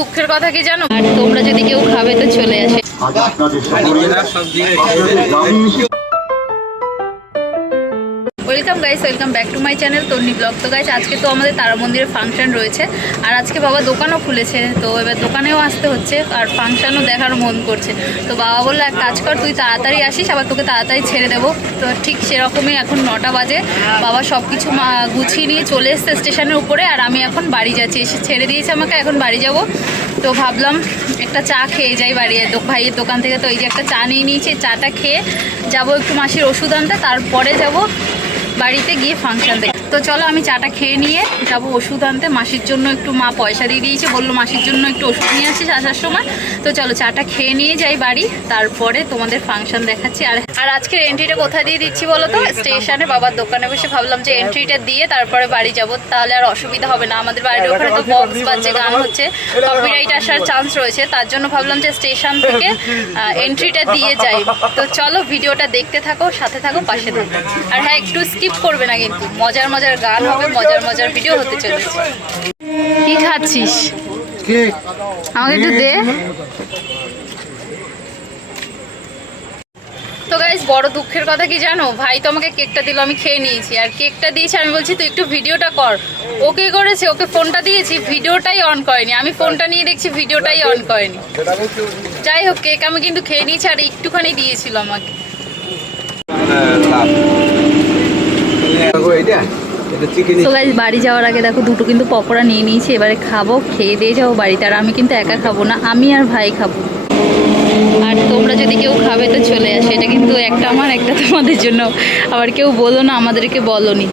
দুঃখের কথা কি জানো? আর তোমরা যদি কেউ খাবে তো চলে আসে। Welcome guys, welcome back to my channel Tonni blog. তো গাইস, আজকে তো আমাদের তারা মন্দিরে ফাংশন রয়েছে। আর আজকে বাবা দোকানও খুলেছে, তো এবার দোকানেও আসতে হচ্ছে, আর ফাংশনও দেখার মন করছে। তো বাবা বলল, এক কাজ কর, তুই তাড়াতাড়ি আসিস, আবার তোকে তাড়াতাড়ি ছেড়ে দেবো। তো ঠিক সেরকমই এখন নটা বাজে। বাবা সব কিছু গুছিয়ে নিয়ে চলে এসছে স্টেশনের উপরে, আর আমি এখন বাড়ি যাচ্ছি। এসে ছেড়ে দিয়েছে আমাকে, এখন বাড়ি যাব। তো ভাবলাম, একটা চা খেয়ে যাই বাড়ি ভাইয়ের দোকান থেকে। তো এই যে একটা চা নিয়ে নিয়েছি চাটা খেয়ে যাব একটু মাসির ওষুধ আনতে, তারপরে যাব। বাড়িতে গিয়ে ফাংশন দেখে তো চলো আমি চাটা খেয়ে নিয়ে যাব ওষুধ আনতে। মাসির জন্য একটু মা পয়সা দিয়ে দিয়েছে বলল মাসির জন্য একটু ওষুধ নিয়ে আসিস আসার সময়। তো চলো চাটা খেয়ে নিয়ে যাই বাড়ি তারপরে তোমাদের ফাংশন দেখাচ্ছি। আর আর আজকের এন্ট্রিটা কোথায় দিয়ে দিচ্ছি বলো তো স্টেশনে বাবার দোকানে বসে ভাবলাম যে এন্ট্রিটা দিয়ে তারপরে বাড়ি যাব। তাহলে আর অসুবিধা হবে না। আমাদের বাড়ির ওখানে তো বক্স বাজছে গান হচ্ছে কপিরাইট আসার চান্স রয়েছে। তার জন্য ভাবলাম যে স্টেশন থেকে এন্ট্রিটা দিয়ে যাই। তো চলো ভিডিওটা দেখতে থাকো সাথে থাকো পাশে থাকো। আর হ্যাঁ একটু স্কিপ করবে না কিন্তু। মজার মজার গান হবে মজার মজার ভিডিও হতে চলেছে। কি খাচ্ছিস? আমাকে একটু দে। তো গাইজ বড় দুঃখের কথা কি জানো? ভাই তো আমাকে কেকটা দিল আমি খেয়ে নিয়েছি। আর কেকটা দিয়েছি আমি বলছি তুই একটু ভিডিওটা কর। ওকে করেছে? ওকে ফোনটা দিয়েছি ভিডিওটাই অন করেনি। আমি ফোনটা নিয়ে দেখছি ভিডিওটাই অন করেনি। যাই হোক কেক আমি কিন্তু খেয়ে নিয়েছি আর একটুখানি দিয়েছিল আমাকে। চিকেন তো গাইজ বাড়ি যাওয়ার আগে দেখো দুটো কিন্তু পকোড়া নিয়ে নিয়েছি, এবারে খাব, খেয়ে দিয়ে যাব বাড়িতে। আর আমি কিন্তু একা খাব না, আমি আর ভাই খাব। আর তোমরা যদি কেউ খাবে তো চলে আসে এটা কিন্তু একটা আমার, একটা তোমাদের জন্য। আবার কেউ বলো না, আমাদেরকে বলনি।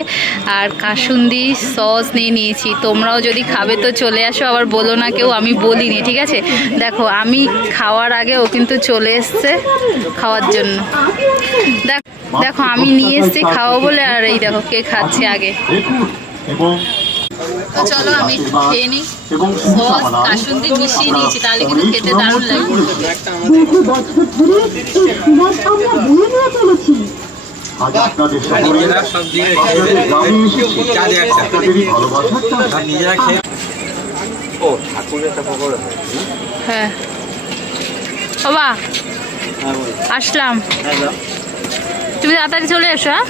আর কাসুন্দি সস নিয়ে নিয়েছি, তোমরাও যদি খাবে তো চলে আসো, আবার বলো না কেউ, আমি বলিনি, ঠিক আছে? দেখো, আমি খাওয়ার আগে ও কিন্তু চলে এসছে খাওয়ার জন্য। দেখ, দেখো, আমি নিয়ে এসছি খাওয়া বলে, আর এই দেখো, কে খাচ্ছে আগে। তো চলো আমি একটু খেয়ে নিই। এবং সস কাসুন্দি মিশিয়ে নিয়েছি তাহলে কিন্তু খেতে দারুণ পকোড়া হ্যাঁ। বাবা আসলাম। তুমি তাড়াতাড়ি চলে এসো হ্যাঁ?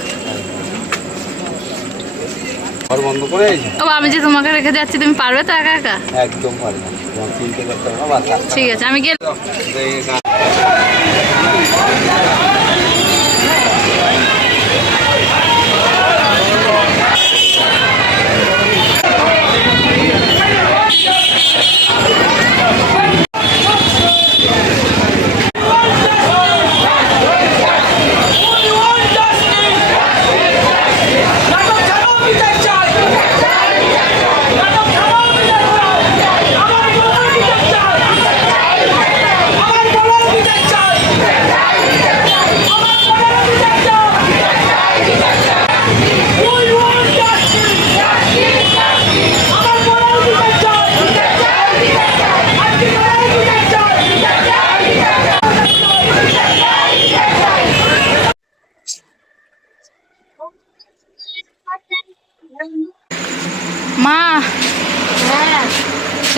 ঘর বন্ধ করে ও আমি যে তোমাকে রেখে যাচ্ছি তুমি পারবে তো একা একা? একদম পারি না। তোমার চিনতে করতে হবে না বাচ্চা ঠিক আছে আমি গেলে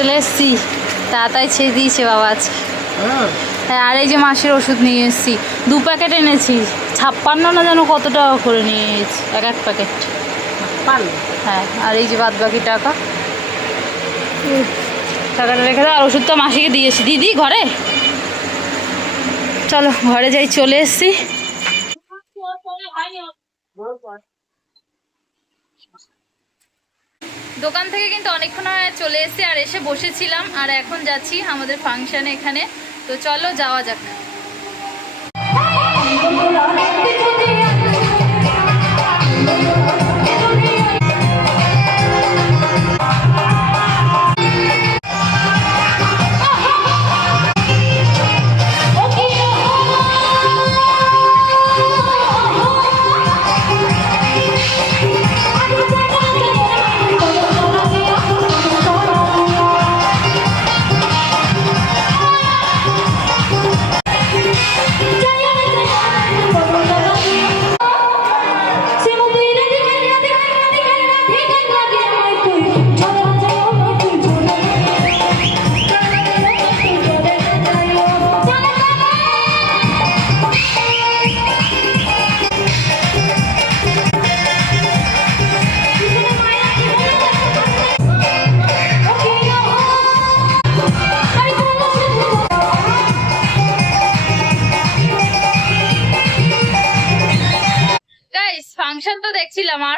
চলে এসছি। তাড়াতাড়ি ছেড়ে দিয়েছে বাবা আজকে হ্যাঁ আর এই যে মাসের ওষুধ নিয়ে এসেছি। দু প্যাকেট এনেছি। ছাপ্পান্ন না যেন কত টাকা করে নিয়ে এসেছি। এক এক প্যাকেট। হ্যাঁ আর এই যে বাদ বাকি টাকা টাকাটা রেখে দাও। আর ওষুধটা মাসিকে দিয়েছি দিদি ঘরে? চলো ঘরে যাই চলে এসছি। দোকান থেকে কিন্তু অনেকক্ষণ চলে এসেছি আর এসে বসেছিলাম আর এখন যাচ্ছি আমাদের ফাংশানে এখানে। তো চলো যাওয়া যাক।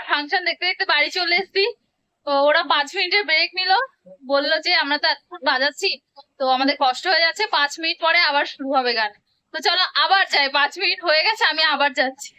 ফাংশন দেখতে দেখতে বাড়ি চলে এসছি। তো ওরা পাঁচ মিনিটের ব্রেক নিল। বলল যে, আমরা তো এতক্ষণ বাজাচ্ছি। তো আমাদের কষ্ট হয়ে যাচ্ছে। পাঁচ মিনিট পরে আবার শুরু হবে গান। তো চলো আবার যাই। পাঁচ মিনিট হয়ে গেছে, আমি আবার যাচ্ছি।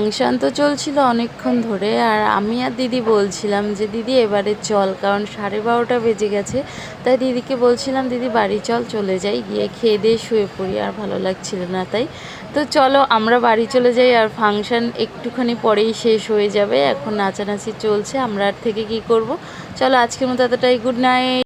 ফাংশন তো চলছিল অনেকক্ষণ ধরে আর আমি আর দিদি বলছিলাম যে, দিদি, এবারে চল, কারণ সাড়ে বারোটা বেজে গেছে। তাই দিদিকে বলছিলাম, দিদি, বাড়ি চল, চলে যাই, গিয়ে খেয়ে দিয়ে শুয়ে পড়ি, আর ভালো লাগছিল না। তাই তো চলো, আমরা বাড়ি চলে যাই, আর ফাংশন একটুখানি পরেই শেষ হয়ে যাবে। এখন নাচানাচি চলছে, আমরা আর থেকে কি করব? চলো, আজকের মতো এতটাই। Good night.